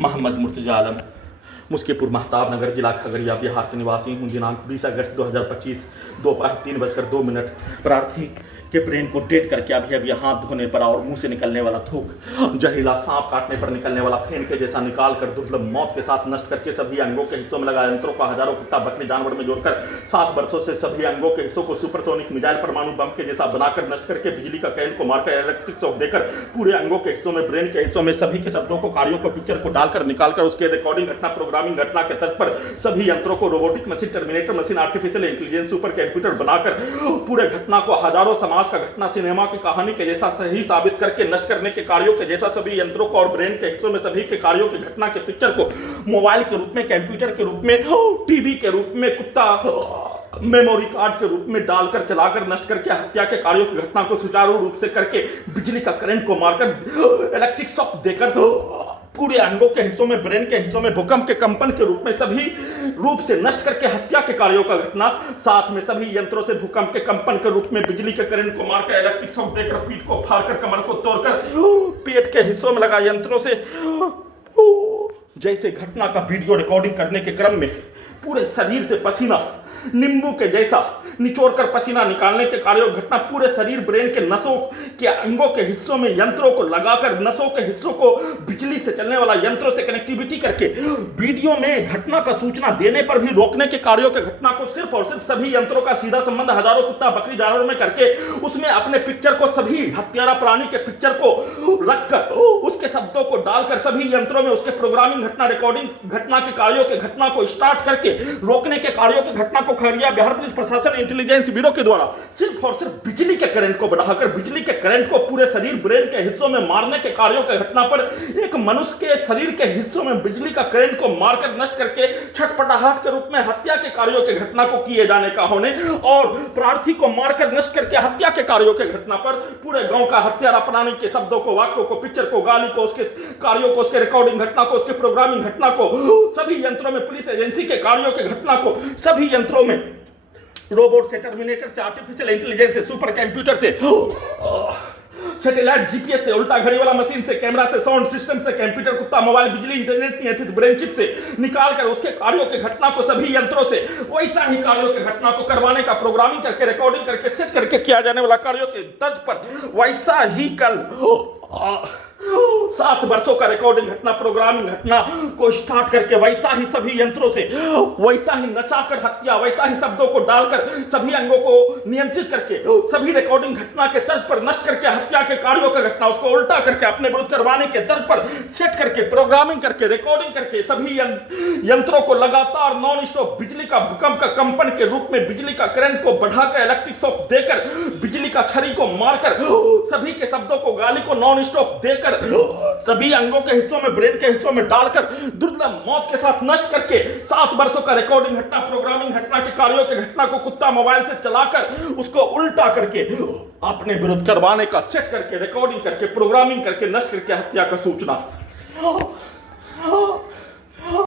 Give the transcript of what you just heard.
मोहम्मद मुर्तजा आलम, मुस्कीपुर महताब नगर, जिला खगड़िया, बिहार के निवासी हूँ। दिनांक 20 अगस्त 2025 दोपहर 3:02 प्रार्थी के ब्रेन को डेट करके अभी हाथ धोने पर और मुंह से निकलने वाला थूक, जहरीला सांप काटने पर निकलने वाला फेन के जैसा निकाल कर दुर्लभ मौत के साथ नष्ट करके सभी अंगों के हिस्सों में लगा यंत्रों का हजारों कुत्ता बकरी जानवर में जोड़कर 7 वर्षों से सभी अंगों के हिस्सों को सुपरसोनिक मिसाइल परमाणु बम के जैसा बनाकर नष्ट करके बिजली का करंट को मारकर इलेक्ट्रिक शॉक देकर पूरे अंगों के हिस्सों में ब्रेन के हिस्सों में सभी के शब्दों को कार्यों को पिक्चर को डालकर निकालकर उसके रिकॉर्डिंग घटना प्रोग्रामिंग घटना के तर्ज पर सभी यंत्रों को robotic machine terminator machine artificial intelligence super computer बनाकर पूरे घटना को हजारों समाज का घटना सिनेमा की कहानी के जैसा सही साबित करके नष्ट करने के कार्यों के जैसा सभी यंत्रों को और ब्रेन के हिस्सों में सभी के कार्यों की घटना के पिक्चर को मोबाइल के रूप में, कंप्यूटर के रूप में, टीवी के रूप में, कुत्ता मेमोरी कार्ड के रूप में डालकर चलाकर नष्ट करके हत्या के कार्यों की घटना को सुचारू रूप से करके बिजली का करंट को मारकर इलेक्ट्रिक शॉक देकर पूरे अंगों के हिस्सों में, ब्रेन के हिस्सों में भूकंप के कंपन के रूप में सभी रूप से नष्ट करके हत्या के कार्यों का घटना, साथ में सभी यंत्रों से भूकंप के कंपन के रूप में बिजली के करंट को मारकर इलेक्ट्रिक शॉक देकर पीठ को फाड़कर कमर को तोड़कर पेट के हिस्सों में लगा यंत्रों से जैसे घटना का वीडियो रिकॉर्डिंग करने के क्रम में पूरे शरीर से पसीना नींबू के जैसा निचोड़कर पसीना निकालने के कार्यों घटना पूरे शरीर ब्रेन के नसों के अंगों के हिस्सों में यंत्रों को लगाकर नसों के हिस्सों को बिजली से चलने वाला यंत्रों से कनेक्टिविटी करके वीडियो में घटना का सूचना देने पर भी रोकने के कार्यों के घटना को सिर्फ और सिर्फ सभी यंत्रों का सीधा संबंध हजारों कुत्ता बकरी जानवर में करके उसमें अपने पिक्चर को सभी हत्यारा प्राणी के पिक्चर को रखकर उसके शब्दों को डालकर सभी यंत्रों में उसके प्रोग्रामिंग घटना रिकॉर्डिंग घटना के कार्यों के घटना को स्टार्ट करके रोकने के कार्यों की घटना को खगड़िया बिहार पुलिस प्रशासन इंटेलिजेंस ब्यूरो के द्वारा सिर्फ और सिर्फ बिजली के करंट को बढ़ाकर बिजली के करंट को पूरे शरीर ब्रेन के हिस्सों में मारने के कार्यों के घटना पर एक मनुष्य के शरीर के हिस्सों में बिजली का करंट को मारकर नष्ट करके छटपटाहट के रूप में हत्या के कार्यों के घटना को किए जाने का होने और प्रार्थी को मारकर नष्ट करके हत्या के कार्यों के घटना पर पूरे गांव का हत्यारा प्राणी के शब्दों को, वाक्यों को, पिक्चर को, गाली को, उसके कार्यों को, उसके रिकॉर्डिंग घटना को, उसके प्रोग्रामिंग घटना को, सभी यंत्रों में पुलिस एजेंसी के कार्यों के घटना को, सभी यंत्रों में रोबोट से, टर्मिनेटर से, आर्टिफिशियल इंटेलिजेंस से, सुपर कंप्यूटर से, सैटेलाइट जीपीएस से, उल्टा घड़ी वाला मशीन से, कैमरा से, साउंड सिस्टम से, कंप्यूटर, कुत्ता, मोबाइल, बिजली, इंटरनेट नियंत्रित ब्रेन चिप से निकाल कर उसके कार्यों के घटना को सभी यंत्रों से वैसा ही कार्यों के घटना को करवाने का प्रोग्रामिंग करके रिकॉर्डिंग करके सेट करके किया जाने वाला कार्यों के तर्ज पर वैसा ही कल 7 वर्षों का रिकॉर्डिंग घटना प्रोग्रामिंग घटना को स्टार्ट करके वैसा ही सभी यंत्रों से वैसा ही नचाकर हत्या, वैसा ही शब्दों को डालकर सभी अंगों को नियंत्रित करके सभी रिकॉर्डिंग घटना के तर्ज पर नष्ट करके हत्या के कार्यों का घटना उसको उल्टा करके अपने विरुद्ध करवाने के तर्ज पर सेट करके प्रोग्रामिंग करके रिकॉर्डिंग करके सभी यंत्रों को लगातार नॉन स्टॉप बिजली का भूकंप का कंपन के रूप में बिजली का करंट को बढ़ाकर इलेक्ट्रिक शॉक देकर बिजली का छड़ी को मारकर सभी के शब्दों को, गाली को नॉन स्टॉप देकर सभी अंगों के हिस्सों में, ब्रेन के हिस्सों में डालकर दुर्लभ मौत के साथ नष्ट करके 7 वर्षों का रिकॉर्डिंग घटना प्रोग्रामिंग घटना के कार्यों के घटना को कुत्ता मोबाइल से चलाकर उसको उल्टा करके अपने विरुद्ध करवाने का सेट करके रिकॉर्डिंग करके प्रोग्रामिंग करके नष्ट करके हत्या का सूचना